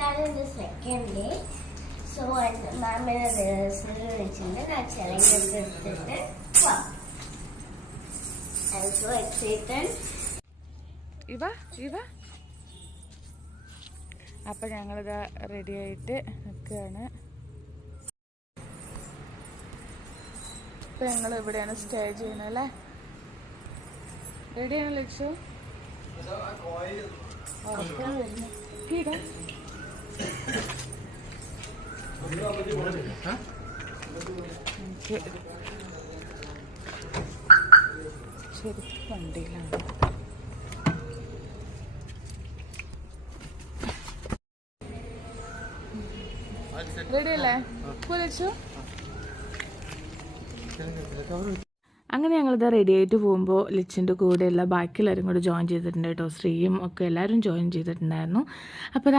ഇതാണ് എൻ്റെ second day. So മാമിനെ റിഹേഴ്സൽ വെച്ചിട്ടുണ്ട്. ഞാൻ ചലഞ്ച് എടുത്തിട്ട് പോവാം. I am so excited. അപ്പം ഞങ്ങളിതാ റെഡി ആയിട്ട് നിൽക്കുകയാണ്. ഇപ്പം ഞങ്ങൾ ഇവിടെയാണ് സ്റ്റേ ചെയ്യുന്നത് അല്ലേ? റെഡിയാണ് ലക്ഷ്യ? ശരി, വണ്ടിയിലാണ്. റെഡി അല്ലേ? ലക്ഷ്യ അങ്ങനെ ഞങ്ങളിത് റെഡി ആയിട്ട് പോകുമ്പോൾ ലിച്ചിൻ്റെ കൂടെയുള്ള ബാക്കിയെല്ലാവരും കൂടെ ജോയിൻ ചെയ്തിട്ടുണ്ട് കേട്ടോ. ശ്രീയും ഒക്കെ എല്ലാവരും ജോയിൻ ചെയ്തിട്ടുണ്ടായിരുന്നു. അപ്പോൾ